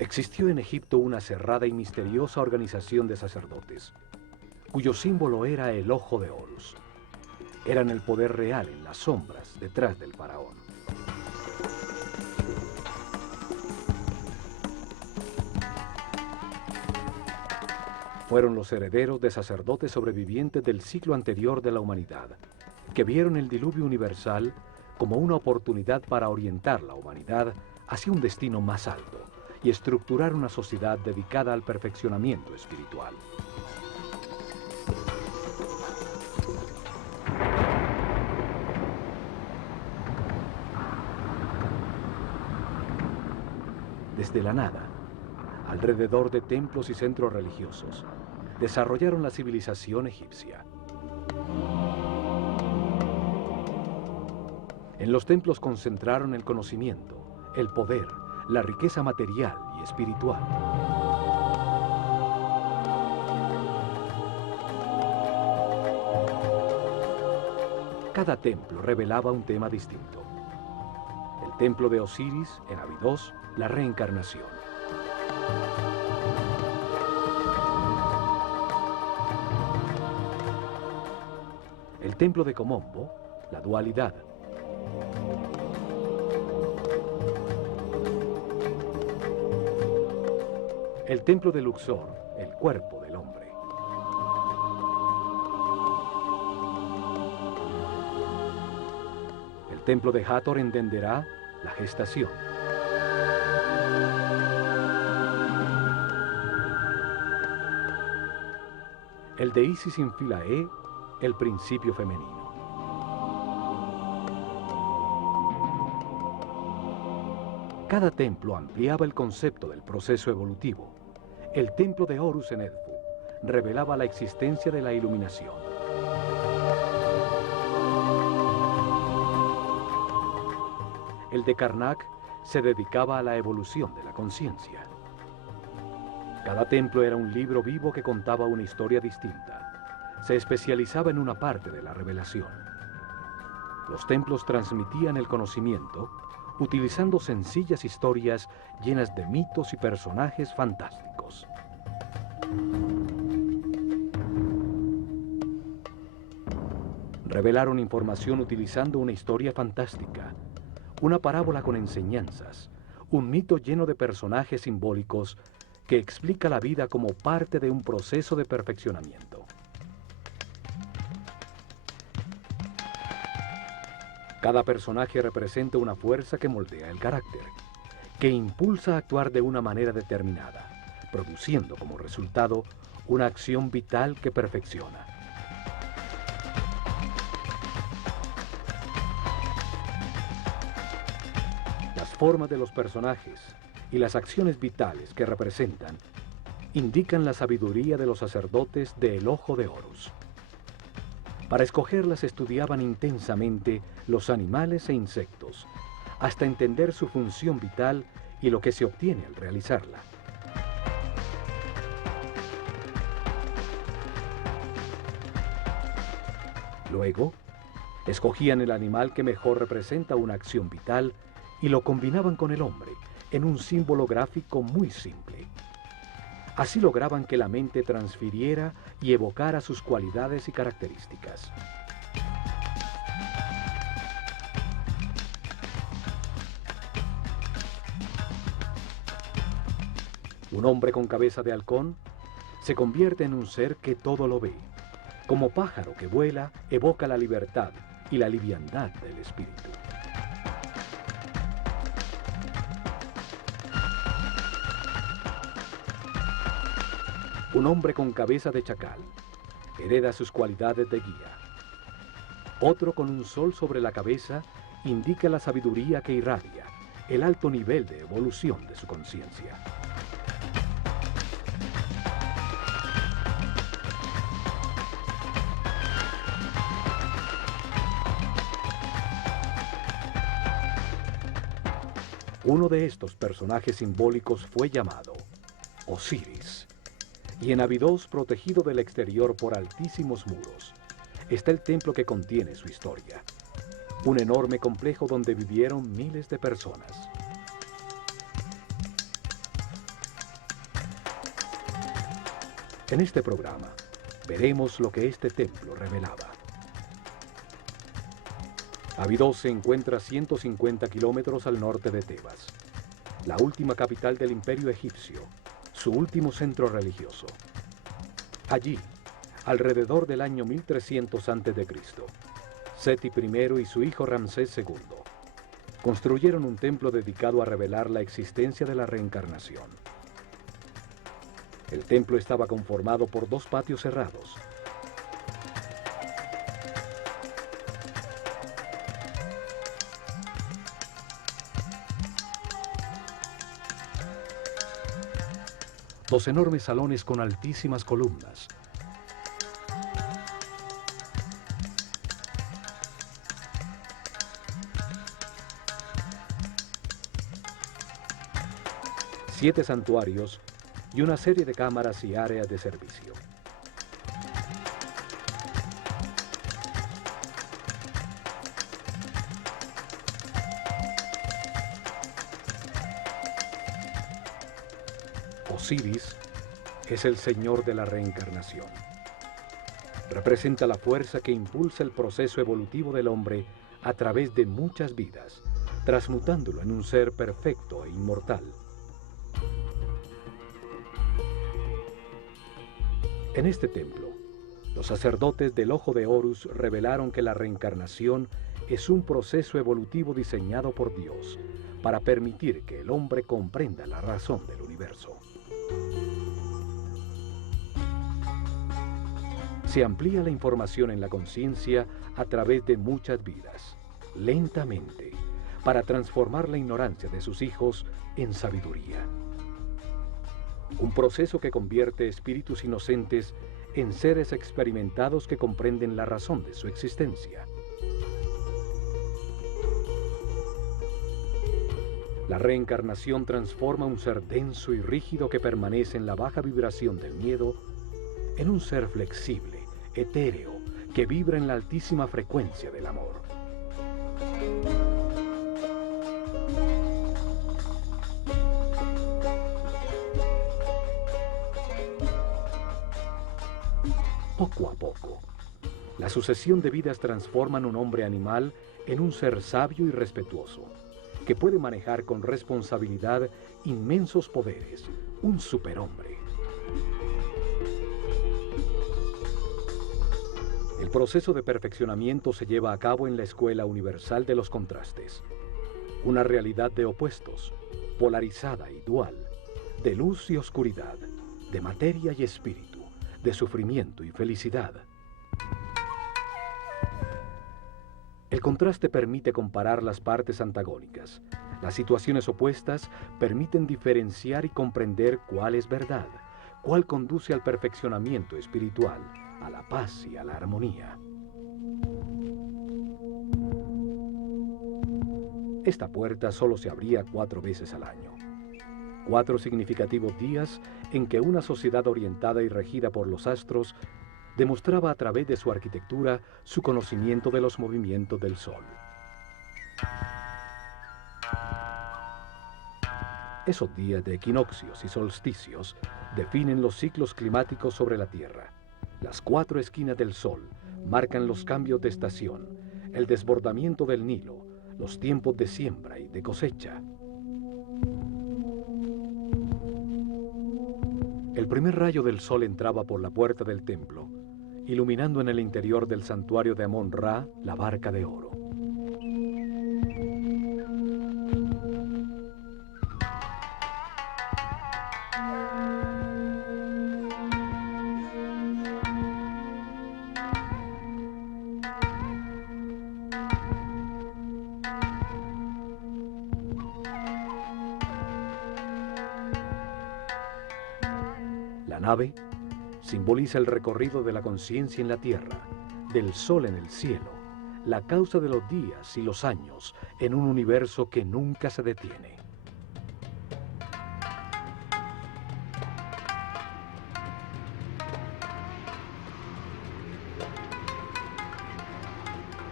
Existió en Egipto una cerrada y misteriosa organización de sacerdotes, cuyo símbolo era el ojo de Horus. Eran el poder real en las sombras detrás del faraón. Fueron los herederos de sacerdotes sobrevivientes del siglo anterior de la humanidad, que vieron el diluvio universal como una oportunidad para orientar la humanidad hacia un destino más alto y estructurar una sociedad dedicada al perfeccionamiento espiritual. Desde la nada, alrededor de templos y centros religiosos, desarrollaron la civilización egipcia. En los templos concentraron el conocimiento, el poder, la riqueza material y espiritual. Cada templo revelaba un tema distinto. El templo de Osiris, en Abidos, la reencarnación. El templo de Komombo, la dualidad. El templo de Luxor, el cuerpo del hombre. El templo de Hathor en Denderah, la gestación. El de Isis en Philae, el principio femenino. Cada templo ampliaba el concepto del proceso evolutivo. El templo de Horus en Edfu revelaba la existencia de la iluminación. El de Karnak se dedicaba a la evolución de la conciencia. Cada templo era un libro vivo que contaba una historia distinta. Se especializaba en una parte de la revelación. Los templos transmitían el conocimiento utilizando sencillas historias llenas de mitos y personajes fantásticos. Revelaron información utilizando una historia fantástica, una parábola con enseñanzas, un mito lleno de personajes simbólicos que explica la vida como parte de un proceso de perfeccionamiento. Cada personaje representa una fuerza que moldea el carácter, que impulsa a actuar de una manera determinada, produciendo como resultado una acción vital que perfecciona. Las formas de los personajes y las acciones vitales que representan indican la sabiduría de los sacerdotes del Ojo de Horus. Para escogerlas estudiaban intensamente los animales e insectos, hasta entender su función vital y lo que se obtiene al realizarla. Luego, escogían el animal que mejor representa una acción vital y lo combinaban con el hombre en un símbolo gráfico muy simple. Así lograban que la mente transfiriera y evocara sus cualidades y características. Un hombre con cabeza de halcón se convierte en un ser que todo lo ve. Como pájaro que vuela, evoca la libertad y la liviandad del espíritu. Un hombre con cabeza de chacal hereda sus cualidades de guía. Otro con un sol sobre la cabeza indica la sabiduría que irradia, el alto nivel de evolución de su conciencia. Uno de estos personajes simbólicos fue llamado Osiris. Y en Abidos, protegido del exterior por altísimos muros, está el templo que contiene su historia. Un enorme complejo donde vivieron miles de personas. En este programa, veremos lo que este templo revelaba. Abidos se encuentra a 150 kilómetros al norte de Tebas, la última capital del Imperio egipcio, su último centro religioso. Allí, alrededor del año 1300 a.C., Seti I y su hijo Ramsés II construyeron un templo dedicado a revelar la existencia de la reencarnación. El templo estaba conformado por dos patios cerrados. Dos enormes salones con altísimas columnas. Siete santuarios y una serie de cámaras y áreas de servicio. Osiris es el señor de la reencarnación. Representa la fuerza que impulsa el proceso evolutivo del hombre a través de muchas vidas, transmutándolo en un ser perfecto e inmortal. En este templo, los sacerdotes del Ojo de Horus revelaron que la reencarnación es un proceso evolutivo diseñado por Dios para permitir que el hombre comprenda la razón del universo. Se amplía la información en la conciencia a través de muchas vidas, lentamente, para transformar la ignorancia de sus hijos en sabiduría. Un proceso que convierte espíritus inocentes en seres experimentados que comprenden la razón de su existencia. La reencarnación transforma un ser denso y rígido que permanece en la baja vibración del miedo en un ser flexible, etéreo, que vibra en la altísima frecuencia del amor. Poco a poco, la sucesión de vidas transforman un hombre animal en un ser sabio y respetuoso, que puede manejar con responsabilidad inmensos poderes, un superhombre. El proceso de perfeccionamiento se lleva a cabo en la Escuela Universal de los Contrastes, una realidad de opuestos, polarizada y dual, de luz y oscuridad, de materia y espíritu, de sufrimiento y felicidad. El contraste permite comparar las partes antagónicas. Las situaciones opuestas permiten diferenciar y comprender cuál es verdad, cuál conduce al perfeccionamiento espiritual, a la paz y a la armonía. Esta puerta solo se abría 4 veces al año. 4 significativos días en que una sociedad orientada y regida por los astros demostraba a través de su arquitectura su conocimiento de los movimientos del Sol. Esos días de equinoccios y solsticios definen los ciclos climáticos sobre la Tierra. Las 4 esquinas del Sol marcan los cambios de estación, el desbordamiento del Nilo, los tiempos de siembra y de cosecha. El primer rayo del sol entraba por la puerta del templo, iluminando en el interior del santuario de Amón-Ra la barca de oro. La nave simboliza el recorrido de la conciencia en la tierra, del sol en el cielo, la causa de los días y los años en un universo que nunca se detiene.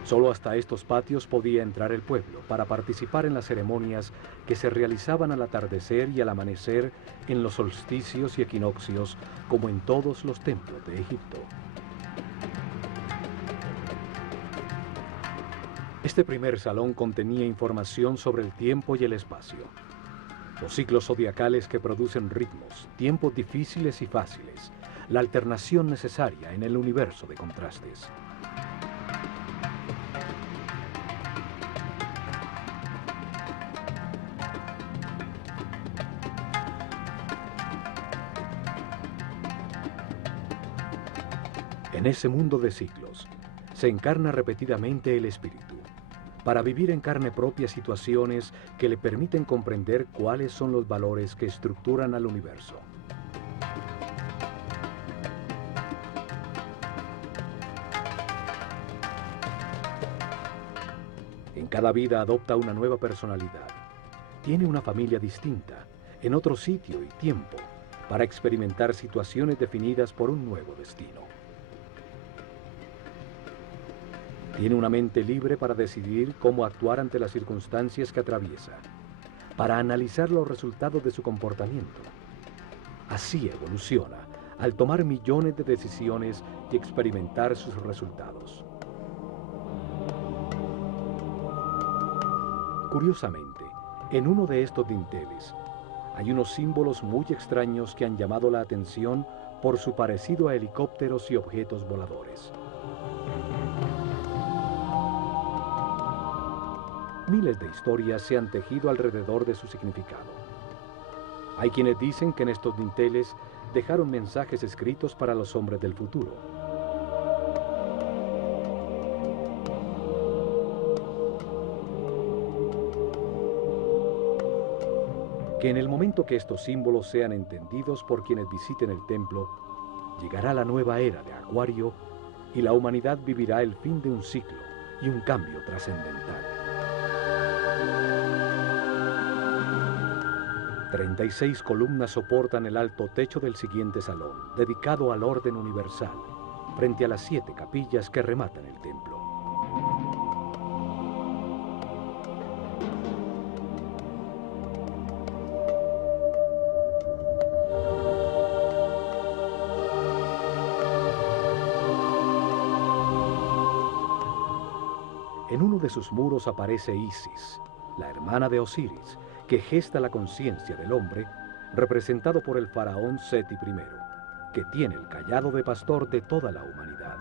Solo hasta estos patios podía entrar el pueblo para participar en las ceremonias que se realizaban al atardecer y al amanecer en los solsticios y equinoccios, como en todos los templos de Egipto. Este primer salón contenía información sobre el tiempo y el espacio, los ciclos zodiacales que producen ritmos, tiempos difíciles y fáciles, la alternación necesaria en el universo de contrastes. En ese mundo de ciclos, se encarna repetidamente el espíritu, para vivir en carne propia situaciones que le permiten comprender cuáles son los valores que estructuran al universo. En cada vida adopta una nueva personalidad. Tiene una familia distinta, en otro sitio y tiempo, para experimentar situaciones definidas por un nuevo destino. Tiene una mente libre para decidir cómo actuar ante las circunstancias que atraviesa, para analizar los resultados de su comportamiento. Así evoluciona, al tomar millones de decisiones y experimentar sus resultados. Curiosamente, en uno de estos dinteles, hay unos símbolos muy extraños que han llamado la atención por su parecido a helicópteros y objetos voladores. Miles de historias se han tejido alrededor de su significado. Hay quienes dicen que en estos dinteles dejaron mensajes escritos para los hombres del futuro. Que en el momento que estos símbolos sean entendidos por quienes visiten el templo, llegará la nueva era de Acuario y la humanidad vivirá el fin de un ciclo y un cambio trascendental. 36 columnas soportan el alto techo del siguiente salón, dedicado al orden universal, frente a las 7 capillas que rematan el templo. En uno de sus muros aparece Isis, la hermana de Osiris, que gesta la conciencia del hombre, representado por el faraón Seti I, que tiene el cayado de pastor de toda la humanidad.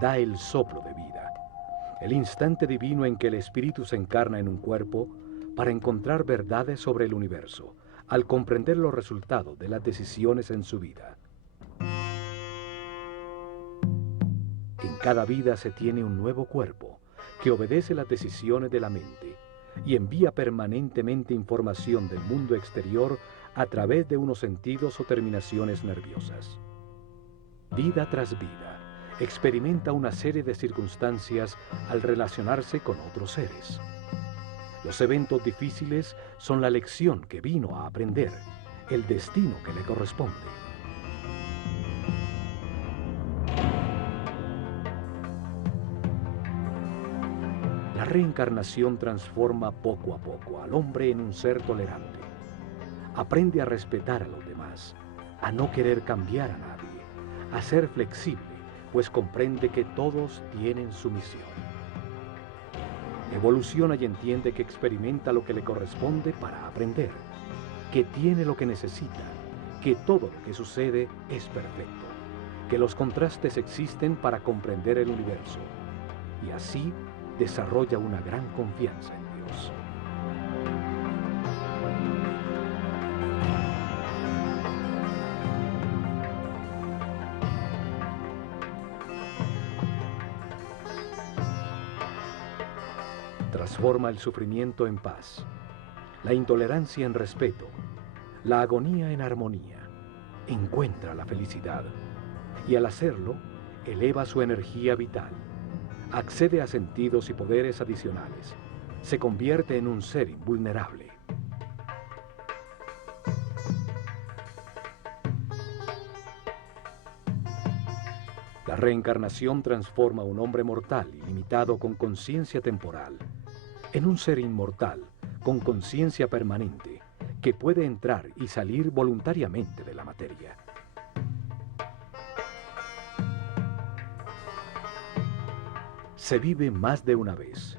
Da el soplo de vida, el instante divino en que el espíritu se encarna en un cuerpo para encontrar verdades sobre el universo, al comprender los resultados de las decisiones en su vida. En cada vida se tiene un nuevo cuerpo que obedece las decisiones de la mente y envía permanentemente información del mundo exterior a través de unos sentidos o terminaciones nerviosas. Vida tras vida, experimenta una serie de circunstancias al relacionarse con otros seres. Los eventos difíciles son la lección que vino a aprender, el destino que le corresponde. La reencarnación transforma poco a poco al hombre en un ser tolerante. Aprende a respetar a los demás, a no querer cambiar a nadie, a ser flexible, pues comprende que todos tienen su misión. Evoluciona y entiende que experimenta lo que le corresponde para aprender, que tiene lo que necesita, que todo lo que sucede es perfecto, que los contrastes existen para comprender el universo, y así desarrolla una gran confianza en Dios. Transforma el sufrimiento en paz, la intolerancia en respeto, la agonía en armonía. Encuentra la felicidad y al hacerlo, eleva su energía vital. Accede a sentidos y poderes adicionales. Se convierte en un ser invulnerable. La reencarnación transforma a un hombre mortal y limitado con conciencia temporal en un ser inmortal con conciencia permanente que puede entrar y salir voluntariamente de la materia. Se vive más de una vez.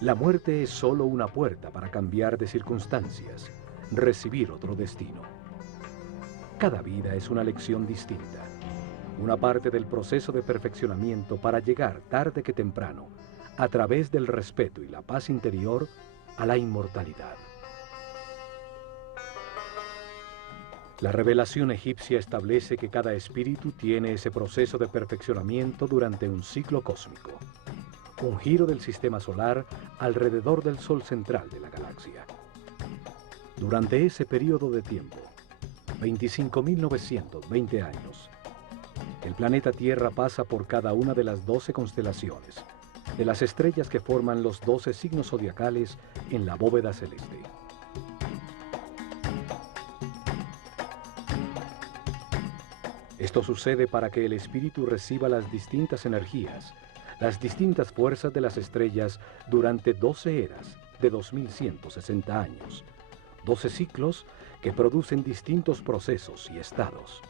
La muerte es solo una puerta para cambiar de circunstancias, recibir otro destino. Cada vida es una lección distinta, una parte del proceso de perfeccionamiento para llegar tarde que temprano, a través del respeto y la paz interior, a la inmortalidad. La revelación egipcia establece que cada espíritu tiene ese proceso de perfeccionamiento durante un ciclo cósmico, un giro del sistema solar alrededor del Sol central de la galaxia. Durante ese periodo de tiempo, 25.920 años, el planeta Tierra pasa por cada una de las 12 constelaciones, de las estrellas que forman los 12 signos zodiacales en la bóveda celeste. Esto sucede para que el espíritu reciba las distintas energías, las distintas fuerzas de las estrellas durante 12 eras de 2160 años, 12 ciclos que producen distintos procesos y estados.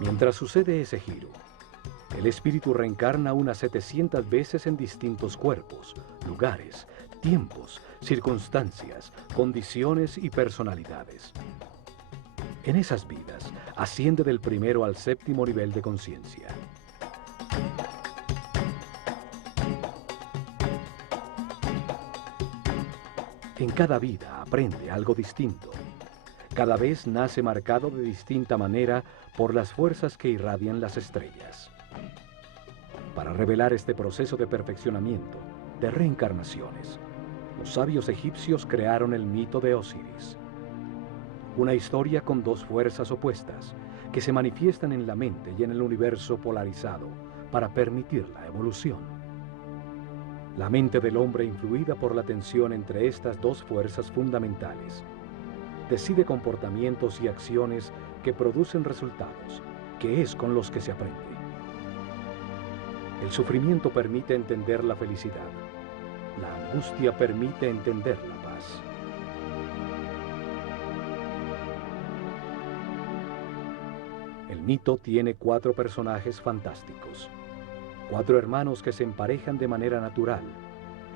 Mientras sucede ese giro, el espíritu reencarna unas 700 veces en distintos cuerpos, lugares, tiempos, circunstancias, condiciones y personalidades. En esas vidas, asciende del primero al séptimo nivel de conciencia. En cada vida aprende algo distinto. Cada vez nace marcado de distinta manera por las fuerzas que irradian las estrellas. Para revelar este proceso de perfeccionamiento, de reencarnaciones, los sabios egipcios crearon el mito de Osiris. Una historia con dos fuerzas opuestas que se manifiestan en la mente y en el universo polarizado para permitir la evolución. La mente del hombre, influida por la tensión entre estas dos fuerzas fundamentales, decide comportamientos y acciones que producen resultados, que es con los que se aprende. El sufrimiento permite entender la felicidad. La angustia permite entender la paz. El mito tiene 4 personajes fantásticos, 4 hermanos que se emparejan de manera natural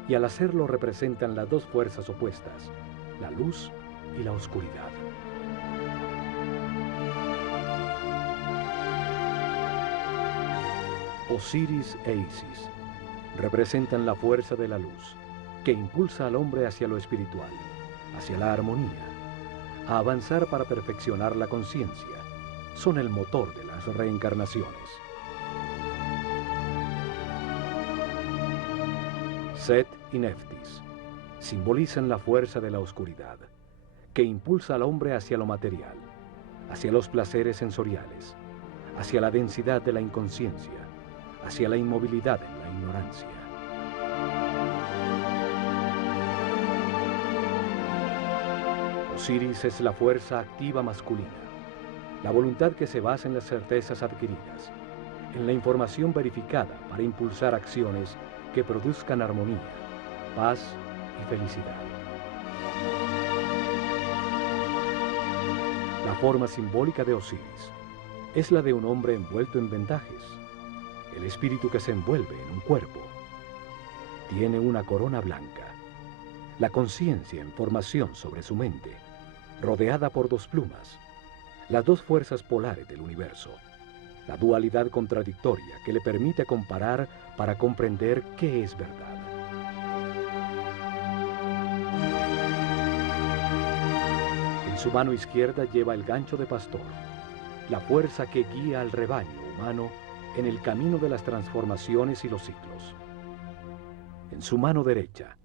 y al hacerlo representan las dos fuerzas opuestas, la luz y la oscuridad. Osiris e Isis representan la fuerza de la luz, que impulsa al hombre hacia lo espiritual, hacia la armonía, a avanzar para perfeccionar la conciencia. Son el motor de las reencarnaciones. Set y Neftis simbolizan la fuerza de la oscuridad, que impulsa al hombre hacia lo material, hacia los placeres sensoriales, hacia la densidad de la inconsciencia, hacia la inmovilidad en la ignorancia. Osiris es la fuerza activa masculina, la voluntad que se basa en las certezas adquiridas, en la información verificada para impulsar acciones que produzcan armonía, paz y felicidad. La forma simbólica de Osiris es la de un hombre envuelto en vendajes, el espíritu que se envuelve en un cuerpo. Tiene una corona blanca, la conciencia en formación sobre su mente, rodeada por 2 plumas, las 2 fuerzas polares del universo, la dualidad contradictoria que le permite comparar para comprender qué es verdad. En su mano izquierda lleva el gancho de pastor, la fuerza que guía al rebaño humano en el camino de las transformaciones y los ciclos. En su mano derecha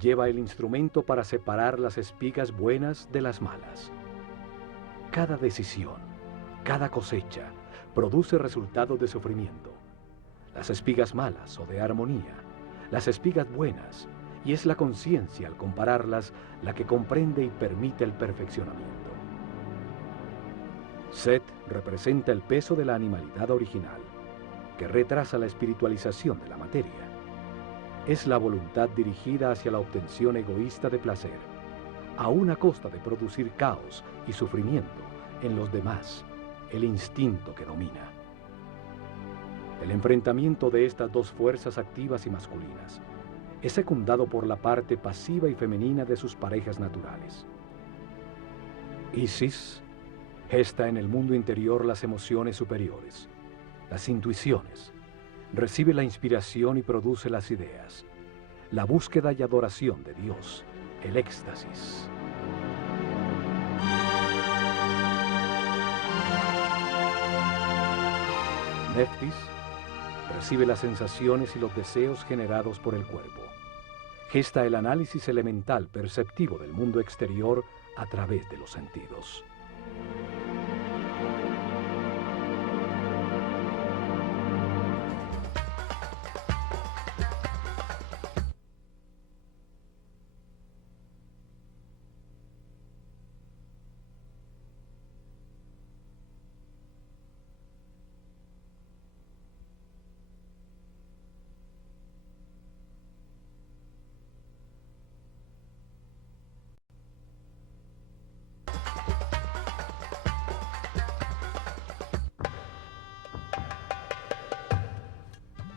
lleva el instrumento para separar las espigas buenas de las malas. Cada decisión, cada cosecha, produce resultados de sufrimiento. Las espigas malas o de armonía, las espigas buenas y es la conciencia, al compararlas, la que comprende y permite el perfeccionamiento. Set representa el peso de la animalidad original, que retrasa la espiritualización de la materia. Es la voluntad dirigida hacia la obtención egoísta de placer, aún a costa de producir caos y sufrimiento en los demás, el instinto que domina. El enfrentamiento de estas dos fuerzas activas y masculinas es secundado por la parte pasiva y femenina de sus parejas naturales. Isis gesta en el mundo interior las emociones superiores, las intuiciones, recibe la inspiración y produce las ideas, la búsqueda y adoración de Dios, el éxtasis. Neftis recibe las sensaciones y los deseos generados por el cuerpo. Gesta el análisis elemental perceptivo del mundo exterior a través de los sentidos.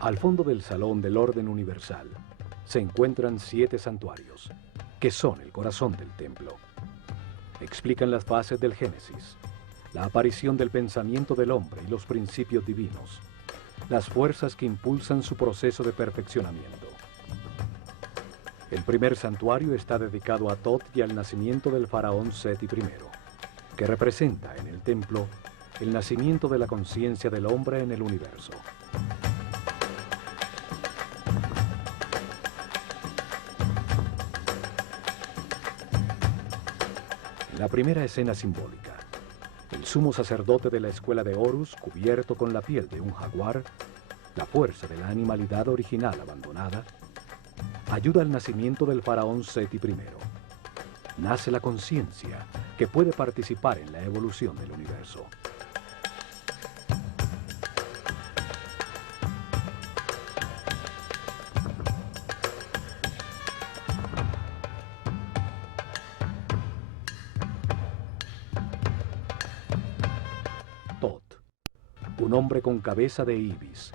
Al fondo del salón del orden universal se encuentran 7 santuarios, que son el corazón del templo. Explican las fases del Génesis, la aparición del pensamiento del hombre y los principios divinos, las fuerzas que impulsan su proceso de perfeccionamiento. El primer santuario está dedicado a Thoth y al nacimiento del faraón Seti I, que representa en el templo el nacimiento de la conciencia del hombre en el universo. La primera escena simbólica, el sumo sacerdote de la escuela de Horus, cubierto con la piel de un jaguar, la fuerza de la animalidad original abandonada, ayuda al nacimiento del faraón Seti I. Nace la conciencia que puede participar en la evolución del universo. Un hombre con cabeza de ibis,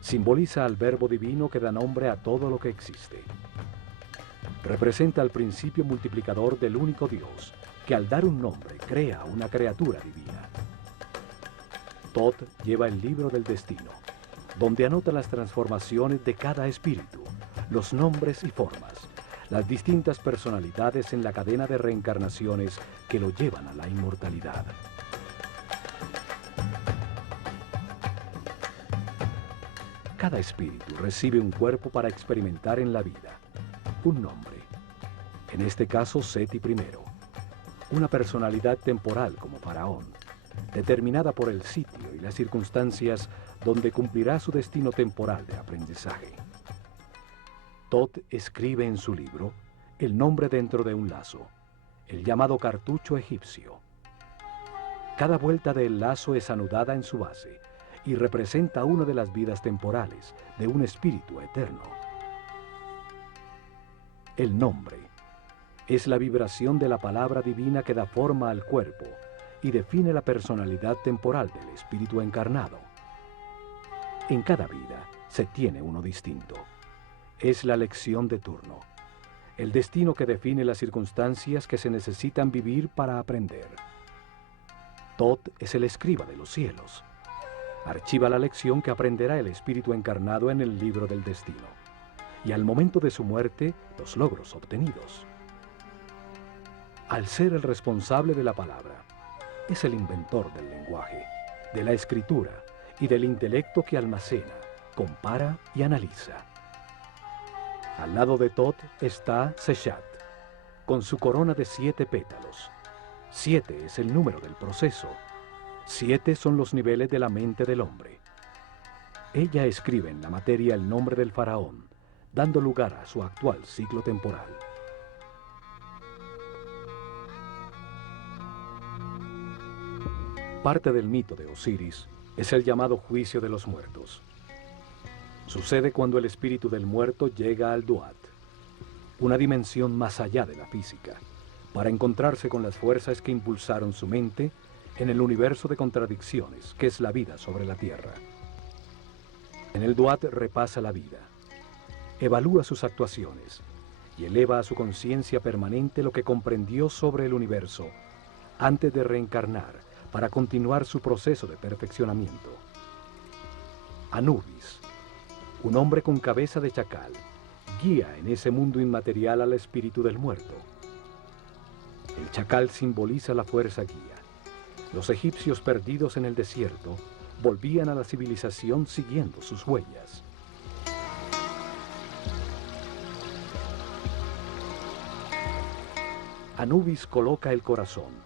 simboliza al verbo divino que da nombre a todo lo que existe. Representa al principio multiplicador del único Dios, que al dar un nombre crea una criatura divina. Thoth lleva el libro del destino, donde anota las transformaciones de cada espíritu, los nombres y formas, las distintas personalidades en la cadena de reencarnaciones que lo llevan a la inmortalidad. Cada espíritu recibe un cuerpo para experimentar en la vida, un nombre. En este caso, Seti I, una personalidad temporal como faraón, determinada por el sitio y las circunstancias donde cumplirá su destino temporal de aprendizaje. Thoth escribe en su libro el nombre dentro de un lazo, el llamado cartucho egipcio. Cada vuelta del lazo es anudada en su base y representa una de las vidas temporales de un espíritu eterno. El nombre es la vibración de la palabra divina que da forma al cuerpo y define la personalidad temporal del espíritu encarnado. En cada vida se tiene uno distinto. Es la lección de turno, el destino que define las circunstancias que se necesitan vivir para aprender. Thoth es el escriba de los cielos. Archiva la lección que aprenderá el espíritu encarnado en el libro del destino, y al momento de su muerte, los logros obtenidos. Al ser el responsable de la palabra, es el inventor del lenguaje, de la escritura y del intelecto que almacena, compara y analiza. Al lado de Thoth está Seshat, con su corona de 7 pétalos. 7 es el número del proceso. 7 son los niveles de la mente del hombre. Ella escribe en la materia el nombre del faraón, dando lugar a su actual ciclo temporal. Parte del mito de Osiris es el llamado juicio de los muertos. Sucede cuando el espíritu del muerto llega al Duat, una dimensión más allá de la física, para encontrarse con las fuerzas que impulsaron su mente en el universo de contradicciones que es la vida sobre la Tierra. En el Duat repasa la vida, evalúa sus actuaciones y eleva a su conciencia permanente lo que comprendió sobre el universo antes de reencarnar para continuar su proceso de perfeccionamiento. Anubis, un hombre con cabeza de chacal, guía en ese mundo inmaterial al espíritu del muerto. El chacal simboliza la fuerza guía. Los egipcios perdidos en el desierto volvían a la civilización siguiendo sus huellas. Anubis coloca el corazón,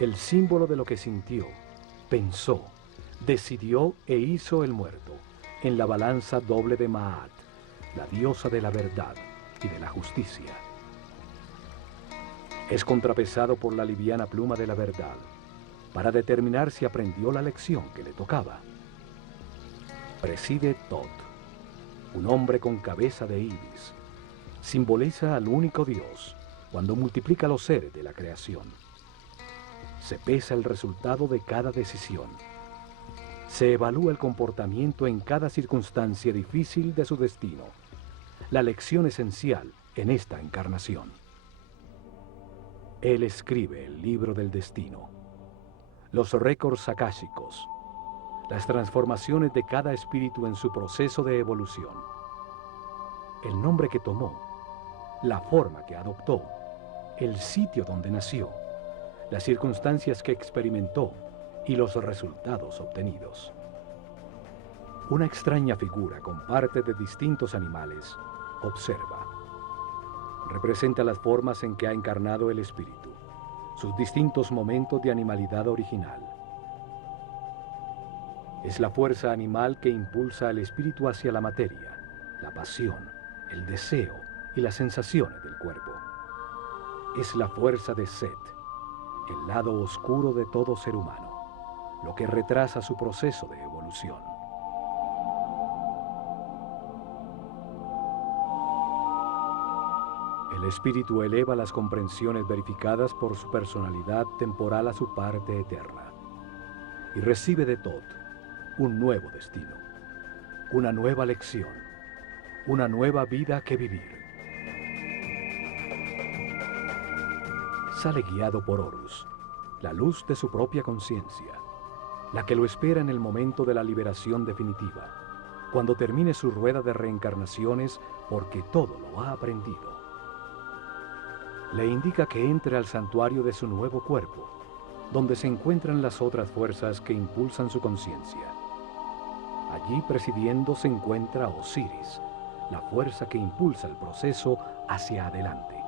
el símbolo de lo que sintió, pensó, decidió e hizo el muerto, en la balanza doble de Maat, la diosa de la verdad y de la justicia. Es contrapesado por la liviana pluma de la verdad, para determinar si aprendió la lección que le tocaba. Preside Tot, un hombre con cabeza de ibis. Simboliza al único Dios cuando multiplica los seres de la creación. Se pesa el resultado de cada decisión. Se evalúa el comportamiento en cada circunstancia difícil de su destino, la lección esencial en esta encarnación. Él escribe el libro del destino, los récords akáshicos, las transformaciones de cada espíritu en su proceso de evolución, el nombre que tomó, la forma que adoptó, el sitio donde nació, las circunstancias que experimentó y los resultados obtenidos. Una extraña figura con partes de distintos animales observa. Representa las formas en que ha encarnado el espíritu, sus distintos momentos de animalidad original. Es la fuerza animal que impulsa al espíritu hacia la materia, la pasión, el deseo y las sensaciones del cuerpo. Es la fuerza de Set, el lado oscuro de todo ser humano, lo que retrasa su proceso de evolución. El espíritu eleva las comprensiones verificadas por su personalidad temporal a su parte eterna y recibe de Tot un nuevo destino, una nueva lección, una nueva vida que vivir. Sale guiado por Horus, la luz de su propia conciencia, la que lo espera en el momento de la liberación definitiva, cuando termine su rueda de reencarnaciones porque todo lo ha aprendido. Le indica que entre al santuario de su nuevo cuerpo, donde se encuentran las otras fuerzas que impulsan su conciencia. Allí presidiendo se encuentra Osiris, la fuerza que impulsa el proceso hacia adelante,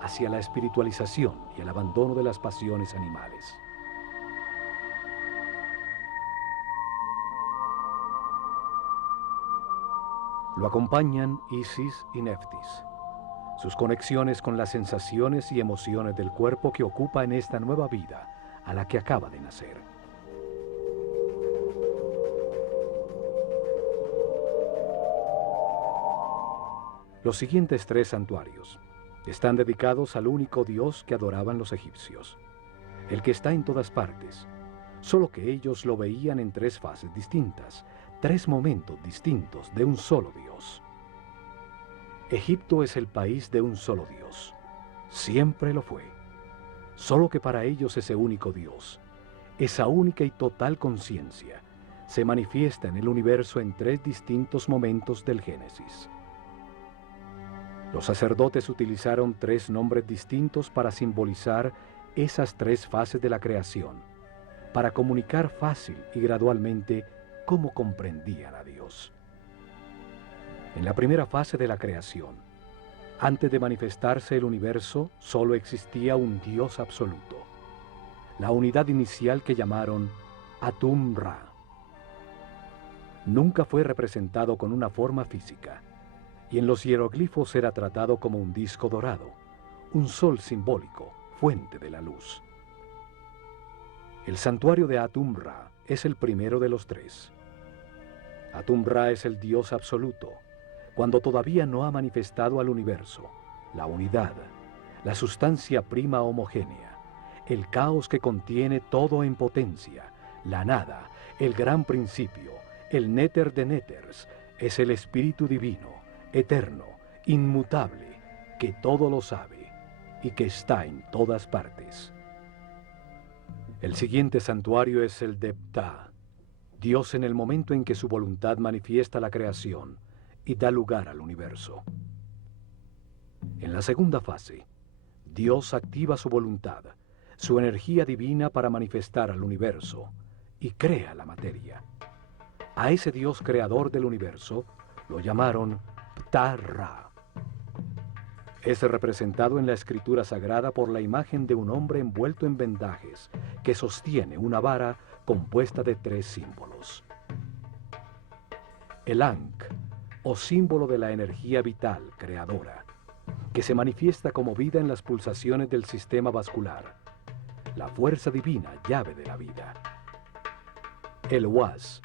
hacia la espiritualización y el abandono de las pasiones animales. Lo acompañan Isis y Neftis, sus conexiones con las sensaciones y emociones del cuerpo que ocupa en esta nueva vida a la que acaba de nacer. Los siguientes 3 santuarios están dedicados al único Dios que adoraban los egipcios, el que está en todas partes, solo que ellos lo veían en 3 fases distintas, 3 momentos distintos de un solo Dios. Egipto es el país de un solo Dios, siempre lo fue, solo que para ellos ese único Dios, esa única y total conciencia, se manifiesta en el universo en 3 distintos momentos del Génesis. Los sacerdotes utilizaron 3 nombres distintos para simbolizar esas 3 fases de la creación, para comunicar fácil y gradualmente cómo comprendían a Dios. En la primera fase de la creación, antes de manifestarse el universo, solo existía un Dios absoluto, la unidad inicial que llamaron Atum-Ra. Nunca fue representado con una forma física. y en los hieroglifos era tratado como un disco dorado, un sol simbólico, fuente de la luz. El santuario de Atum-Ra es el primero de los tres. Atum-Ra es el Dios absoluto, cuando todavía no ha manifestado al universo, la unidad, la sustancia prima homogénea, el caos que contiene todo en potencia, la nada, el gran principio, el néter de néters, es el Espíritu Divino, eterno, inmutable, que todo lo sabe y que está en todas partes. El siguiente santuario es el de Ptah, Dios en el momento en que su voluntad manifiesta la creación y da lugar al universo. En la segunda fase, Dios activa su voluntad, su energía divina para manifestar al universo y crea la materia. A ese Dios creador del universo lo llamaron Ptah-Ra. Es representado en la escritura sagrada por la imagen de un hombre envuelto en vendajes que sostiene una vara compuesta de tres símbolos. El Ankh, o símbolo de la energía vital creadora, que se manifiesta como vida en las pulsaciones del sistema vascular, la fuerza divina, llave de la vida. El Was,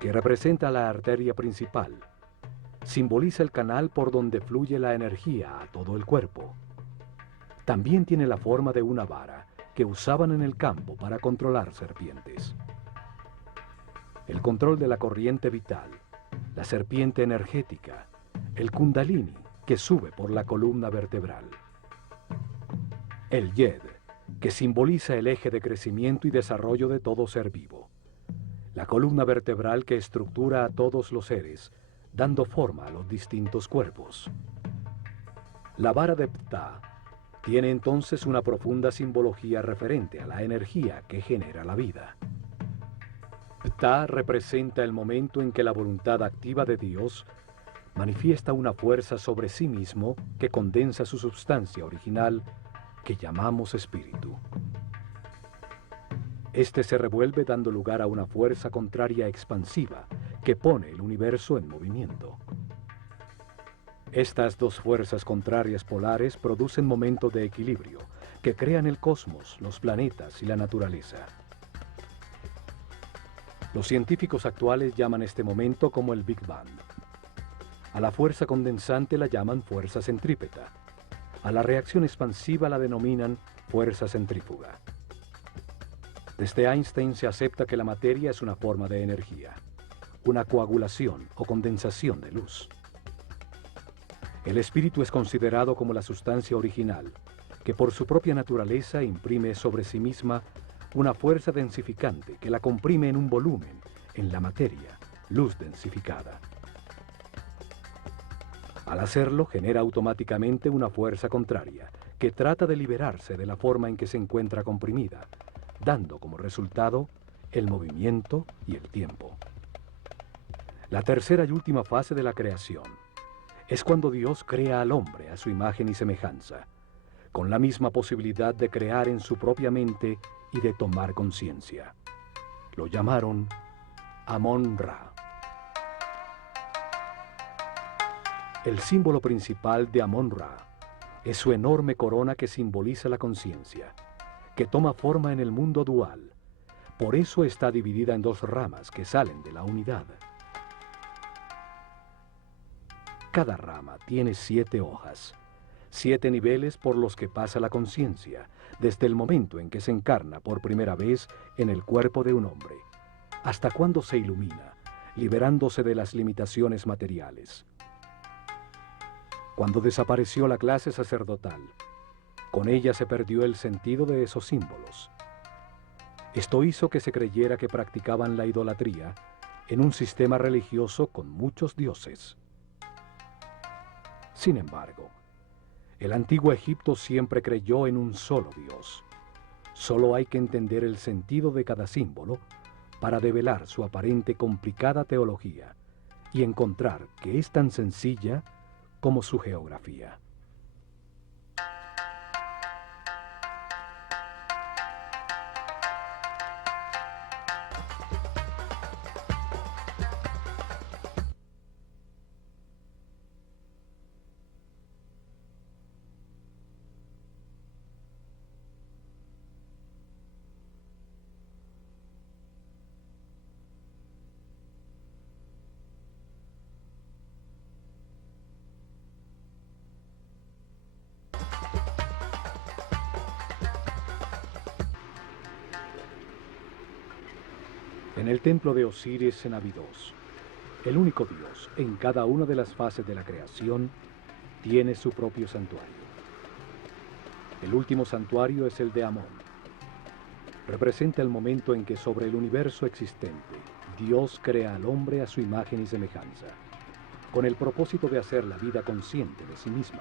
que representa la arteria principal, simboliza el canal por donde fluye la energía a todo el cuerpo. También tiene la forma de una vara que usaban en el campo para controlar serpientes. El control de la corriente vital, la serpiente energética, el kundalini que sube por la columna vertebral. El Yed, que simboliza el eje de crecimiento y desarrollo de todo ser vivo. La columna vertebral que estructura a todos los seres, dando forma a los distintos cuerpos. La vara de Ptah tiene entonces una profunda simbología referente a la energía que genera la vida. Ptah representa el momento en que la voluntad activa de Dios manifiesta una fuerza sobre sí mismo que condensa su substancia original, que llamamos espíritu. Este se revuelve dando lugar a una fuerza contraria expansiva que pone el universo en movimiento. Estas dos fuerzas contrarias polares producen momentos de equilibrio que crean el cosmos, los planetas y la naturaleza. Los científicos actuales llaman este momento como el Big Bang. A la fuerza condensante la llaman fuerza centrípeta. A la reacción expansiva la denominan fuerza centrífuga. Desde Einstein se acepta que la materia es una forma de energía, una coagulación o condensación de luz. El espíritu es considerado como la sustancia original, que por su propia naturaleza imprime sobre sí misma una fuerza densificante que la comprime en un volumen, en la materia, luz densificada. Al hacerlo, genera automáticamente una fuerza contraria, que trata de liberarse de la forma en que se encuentra comprimida, dando como resultado el movimiento y el tiempo. La tercera y última fase de la creación es cuando Dios crea al hombre a su imagen y semejanza, con la misma posibilidad de crear en su propia mente y de tomar conciencia. Lo llamaron Amon-Ra. El símbolo principal de Amon-Ra es su enorme corona que simboliza la conciencia, que toma forma en el mundo dual. Por eso está dividida en dos ramas que salen de la unidad. Cada rama tiene 7 hojas, 7 niveles por los que pasa la conciencia, desde el momento en que se encarna por primera vez en el cuerpo de un hombre, hasta cuando se ilumina, liberándose de las limitaciones materiales. Cuando desapareció la clase sacerdotal, con ella se perdió el sentido de esos símbolos. Esto hizo que se creyera que practicaban la idolatría en un sistema religioso con muchos dioses. Sin embargo, el antiguo Egipto siempre creyó en un solo Dios. Solo hay que entender el sentido de cada símbolo para develar su aparente complicada teología y encontrar que es tan sencilla como su geografía. En el templo de Osiris en Abidos, el único dios en cada una de las fases de la creación tiene su propio santuario. El último santuario es el de Amón. Representa el momento en que sobre el universo existente, Dios crea al hombre a su imagen y semejanza, con el propósito de hacer la vida consciente de sí misma.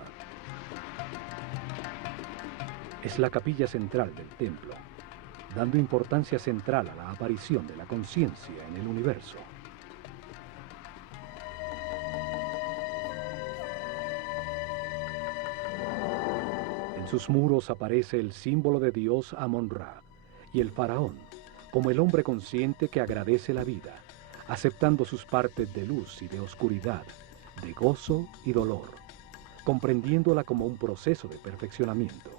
Es la capilla central del templo, dando importancia central a la aparición de la conciencia en el universo. En sus muros aparece el símbolo de Dios Amón-Ra y el faraón, como el hombre consciente que agradece la vida, aceptando sus partes de luz y de oscuridad, de gozo y dolor, comprendiéndola como un proceso de perfeccionamiento.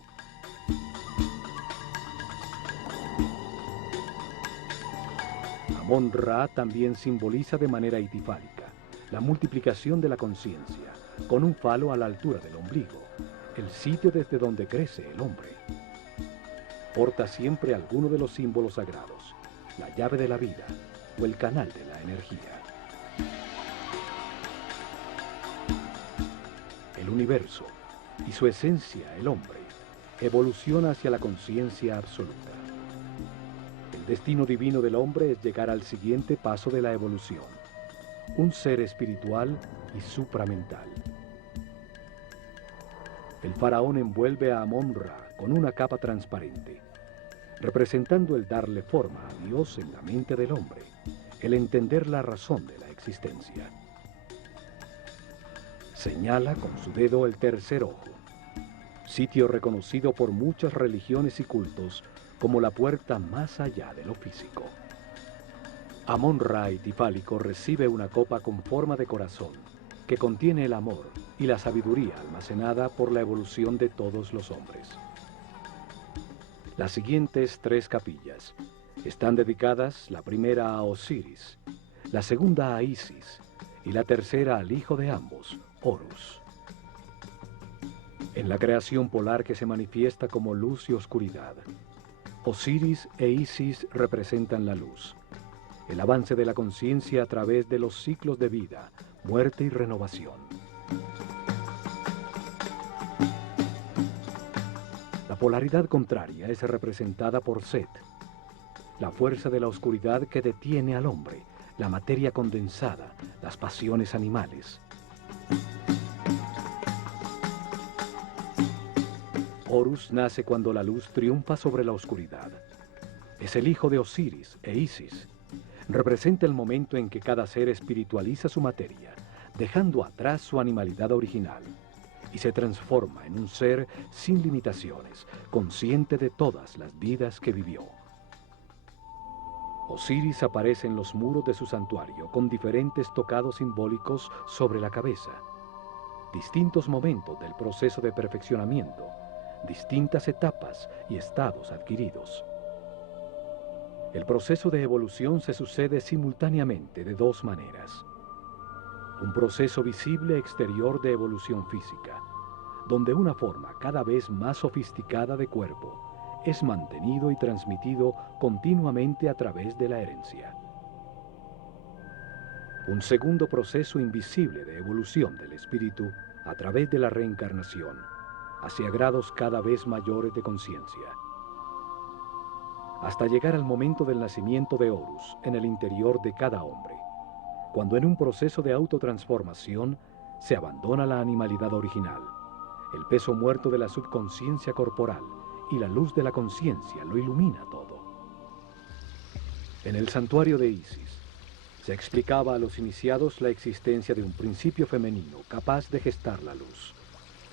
Amón-Ra también simboliza de manera itifálica la multiplicación de la conciencia, con un falo a la altura del ombligo, el sitio desde donde crece el hombre. Porta siempre alguno de los símbolos sagrados, la llave de la vida o el canal de la energía. El universo y su esencia, el hombre, evoluciona hacia la conciencia absoluta. El destino divino del hombre es llegar al siguiente paso de la evolución, un ser espiritual y supramental. El faraón envuelve a Amón-Ra con una capa transparente, representando el darle forma a Dios en la mente del hombre, el entender la razón de la existencia. Señala con su dedo el tercer ojo, sitio reconocido por muchas religiones y cultos como la puerta más allá de lo físico. Amón-Ra itifálico recibe una copa con forma de corazón que contiene el amor y la sabiduría almacenada por la evolución de todos los hombres. Las siguientes 3 capillas están dedicadas, la primera a Osiris, la segunda a Isis y la tercera al hijo de ambos, Horus. En la creación polar que se manifiesta como luz y oscuridad, Osiris e Isis representan la luz, el avance de la conciencia a través de los ciclos de vida, muerte y renovación. La polaridad contraria es representada por Set, la fuerza de la oscuridad que detiene al hombre, la materia condensada, las pasiones animales. Horus nace cuando la luz triunfa sobre la oscuridad. Es el hijo de Osiris e Isis. Representa el momento en que cada ser espiritualiza su materia, dejando atrás su animalidad original, y se transforma en un ser sin limitaciones, consciente de todas las vidas que vivió. Osiris aparece en los muros de su santuario con diferentes tocados simbólicos sobre la cabeza, distintos momentos del proceso de perfeccionamiento, distintas etapas y estados adquiridos. El proceso de evolución se sucede simultáneamente de 2 maneras. Un proceso visible exterior de evolución física, donde una forma cada vez más sofisticada de cuerpo es mantenido y transmitido continuamente a través de la herencia. Un segundo proceso invisible de evolución del espíritu a través de la reencarnación, hacia grados cada vez mayores de conciencia, hasta llegar al momento del nacimiento de Horus en el interior de cada hombre, cuando en un proceso de autotransformación se abandona la animalidad original, el peso muerto de la subconsciencia corporal y la luz de la conciencia lo ilumina todo. En el santuario de Isis se explicaba a los iniciados la existencia de un principio femenino capaz de gestar la luz.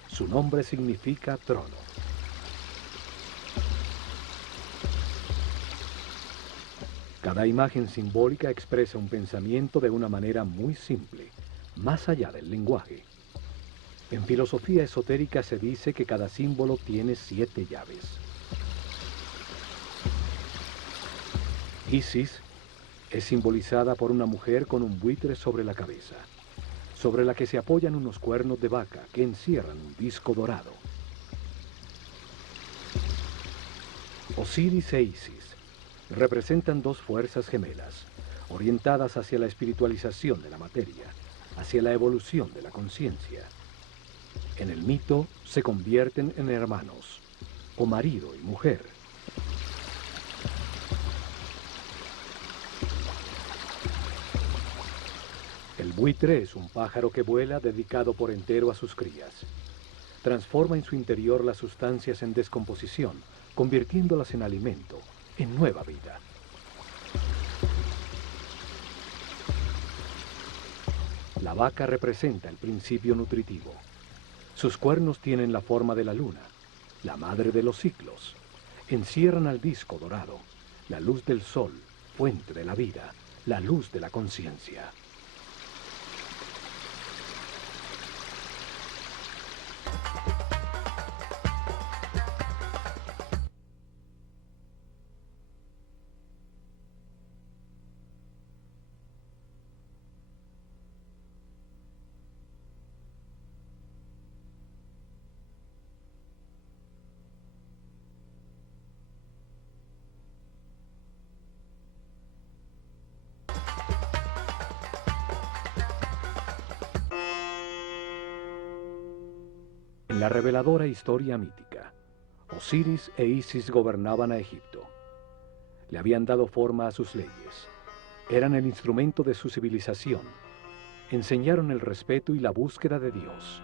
Su nombre significa trono. Cada imagen simbólica expresa un pensamiento de una manera muy simple, más allá del lenguaje. En filosofía esotérica se dice que cada símbolo tiene 7 llaves. Isis es simbolizada por una mujer con un buitre sobre la cabeza, sobre la que se apoyan unos cuernos de vaca que encierran un disco dorado. Osiris e Isis representan 2 fuerzas gemelas, orientadas hacia la espiritualización de la materia, hacia la evolución de la conciencia. En el mito se convierten en hermanos, o marido y mujer. El buitre es un pájaro que vuela dedicado por entero a sus crías. Transforma en su interior las sustancias en descomposición, convirtiéndolas en alimento, en nueva vida. La vaca representa el principio nutritivo. Sus cuernos tienen la forma de la luna, la madre de los ciclos. Encierran al disco dorado, la luz del sol, fuente de la vida, la luz de la conciencia. En la reveladora historia mítica, Osiris e Isis gobernaban a Egipto. Le habían dado forma a sus leyes. Eran el instrumento de su civilización. Enseñaron el respeto y la búsqueda de Dios.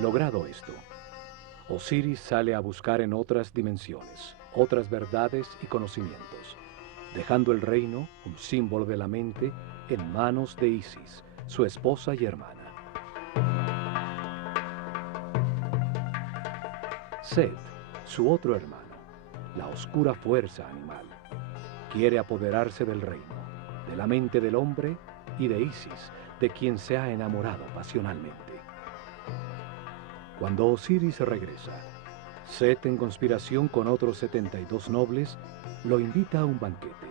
Logrado esto, Osiris sale a buscar en otras dimensiones, otras verdades y conocimientos, dejando el reino, un símbolo de la mente, en manos de Isis, su esposa y hermana. Set, su otro hermano, la oscura fuerza animal, quiere apoderarse del reino, de la mente del hombre y de Isis, de quien se ha enamorado pasionalmente. Cuando Osiris regresa, Set, en conspiración con otros 72 nobles, lo invita a un banquete,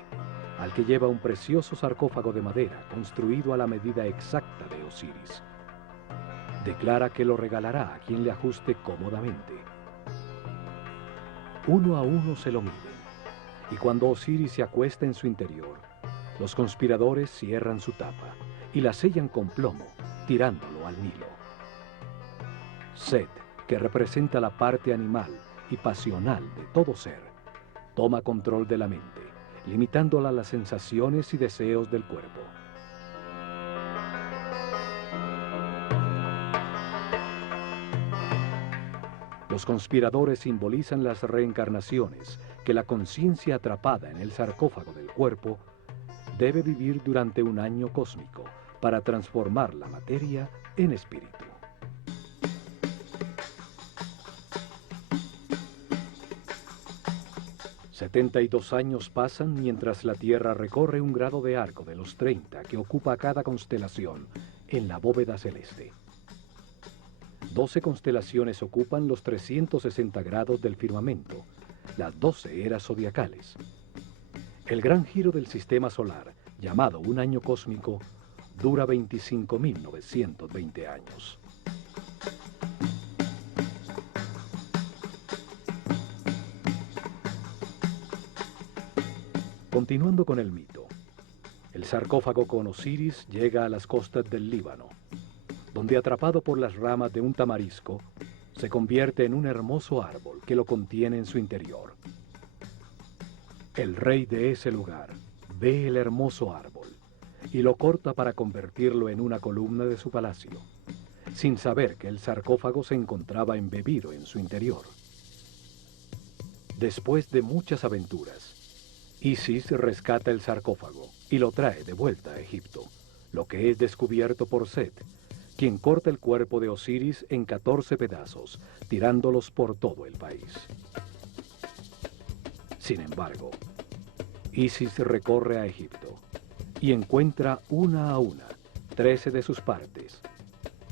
al que lleva un precioso sarcófago de madera construido a la medida exacta de Osiris. Declara que lo regalará a quien le ajuste cómodamente. Uno a uno se lo miden, y cuando Osiris se acuesta en su interior, los conspiradores cierran su tapa y la sellan con plomo, tirándolo al Nilo. Set, que representa la parte animal y pasional de todo ser, toma control de la mente, limitándola a las sensaciones y deseos del cuerpo. Los conspiradores simbolizan las reencarnaciones que la conciencia atrapada en el sarcófago del cuerpo debe vivir durante un año cósmico para transformar la materia en espíritu. $72 años pasan mientras la Tierra recorre un grado de arco de los 30 que ocupa cada constelación en la bóveda celeste. 12 constelaciones ocupan los 360 grados del firmamento, las 12 eras zodiacales. El gran giro del sistema solar, llamado un año cósmico, dura 25.920 años. Continuando con el mito, el sarcófago con Osiris llega a las costas del Líbano, donde, atrapado por las ramas de un tamarisco, se convierte en un hermoso árbol que lo contiene en su interior. El rey de ese lugar ve el hermoso árbol y lo corta para convertirlo en una columna de su palacio, sin saber que el sarcófago se encontraba embebido en su interior. Después de muchas aventuras, Isis rescata el sarcófago y lo trae de vuelta a Egipto, lo que es descubierto por Set, quien corta el cuerpo de Osiris en 14 pedazos, tirándolos por todo el país. Sin embargo, Isis recorre a Egipto y encuentra una a una 13 de sus partes,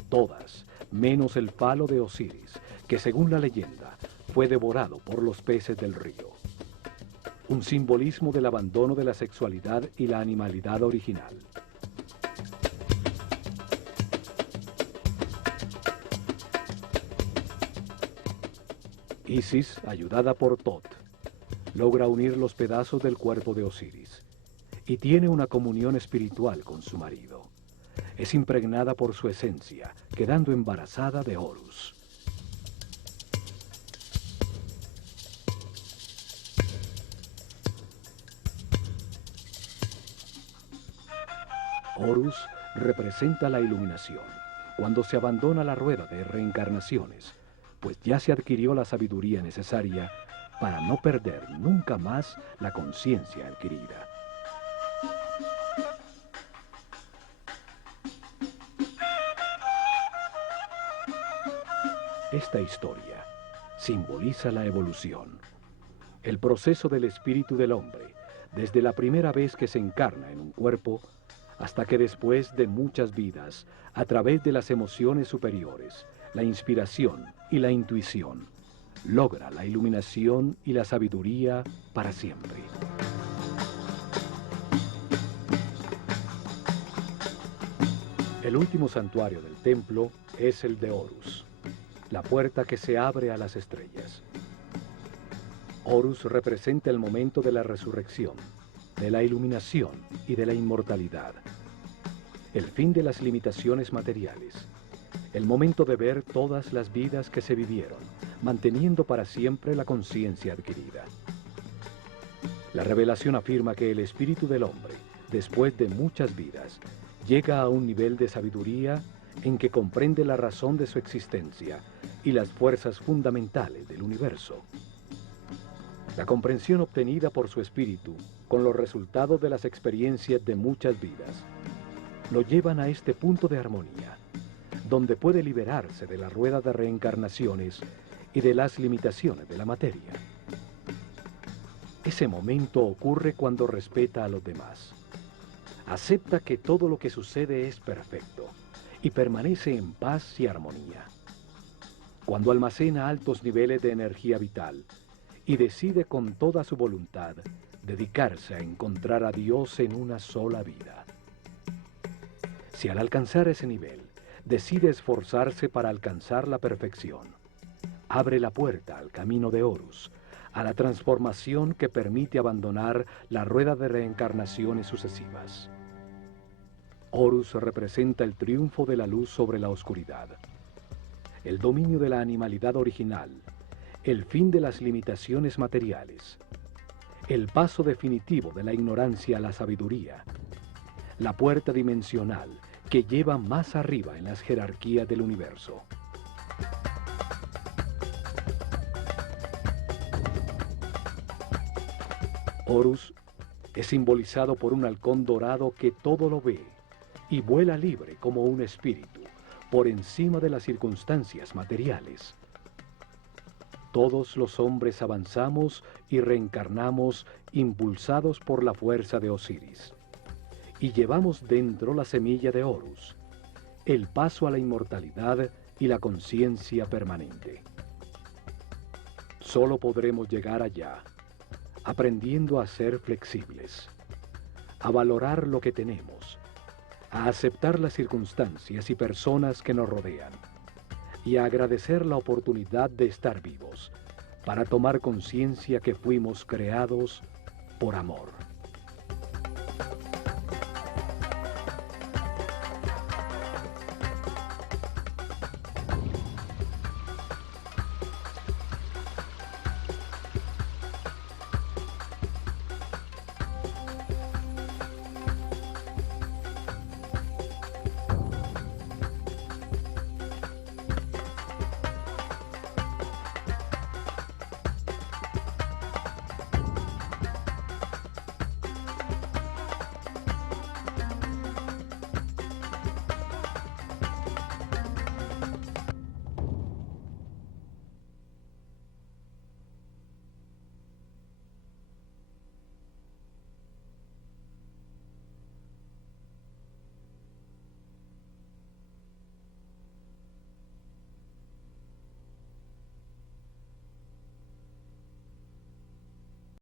todas menos el falo de Osiris, que según la leyenda fue devorado por los peces del río. Un simbolismo del abandono de la sexualidad y la animalidad original. Isis, ayudada por Tot, logra unir los pedazos del cuerpo de Osiris y tiene una comunión espiritual con su marido. Es impregnada por su esencia, quedando embarazada de Horus. Horus representa la iluminación, cuando se abandona la rueda de reencarnaciones, pues ya se adquirió la sabiduría necesaria para no perder nunca más la conciencia adquirida. Esta historia simboliza la evolución, el proceso del espíritu del hombre, desde la primera vez que se encarna en un cuerpo, hasta que después de muchas vidas, a través de las emociones superiores, la inspiración y la intuición, logra la iluminación y la sabiduría para siempre. El último santuario del templo es el de Horus, la puerta que se abre a las estrellas. Horus representa el momento de la resurrección, de la iluminación y de la inmortalidad. El fin de las limitaciones materiales, el momento de ver todas las vidas que se vivieron, manteniendo para siempre la conciencia adquirida. La revelación afirma que el espíritu del hombre, después de muchas vidas, llega a un nivel de sabiduría en que comprende la razón de su existencia y las fuerzas fundamentales del universo. La comprensión obtenida por su espíritu, con los resultados de las experiencias de muchas vidas, lo llevan a este punto de armonía, donde puede liberarse de la rueda de reencarnaciones y de las limitaciones de la materia. Ese momento ocurre cuando respeta a los demás. Acepta que todo lo que sucede es perfecto y permanece en paz y armonía. Cuando almacena altos niveles de energía vital y decide con toda su voluntad dedicarse a encontrar a Dios en una sola vida. Si al alcanzar ese nivel decide esforzarse para alcanzar la perfección, abre la puerta al camino de Horus, a la transformación que permite abandonar la rueda de reencarnaciones sucesivas. Horus representa el triunfo de la luz sobre la oscuridad, el dominio de la animalidad original, el fin de las limitaciones materiales, el paso definitivo de la ignorancia a la sabiduría, la puerta dimensional que lleva más arriba en las jerarquías del universo. Horus es simbolizado por un halcón dorado que todo lo ve y vuela libre como un espíritu, por encima de las circunstancias materiales. Todos los hombres avanzamos y reencarnamos impulsados por la fuerza de Osiris, y llevamos dentro la semilla de Horus, el paso a la inmortalidad y la conciencia permanente. Solo podremos llegar allá, aprendiendo a ser flexibles, a valorar lo que tenemos, a aceptar las circunstancias y personas que nos rodean, y a agradecer la oportunidad de estar vivos, para tomar conciencia que fuimos creados por amor.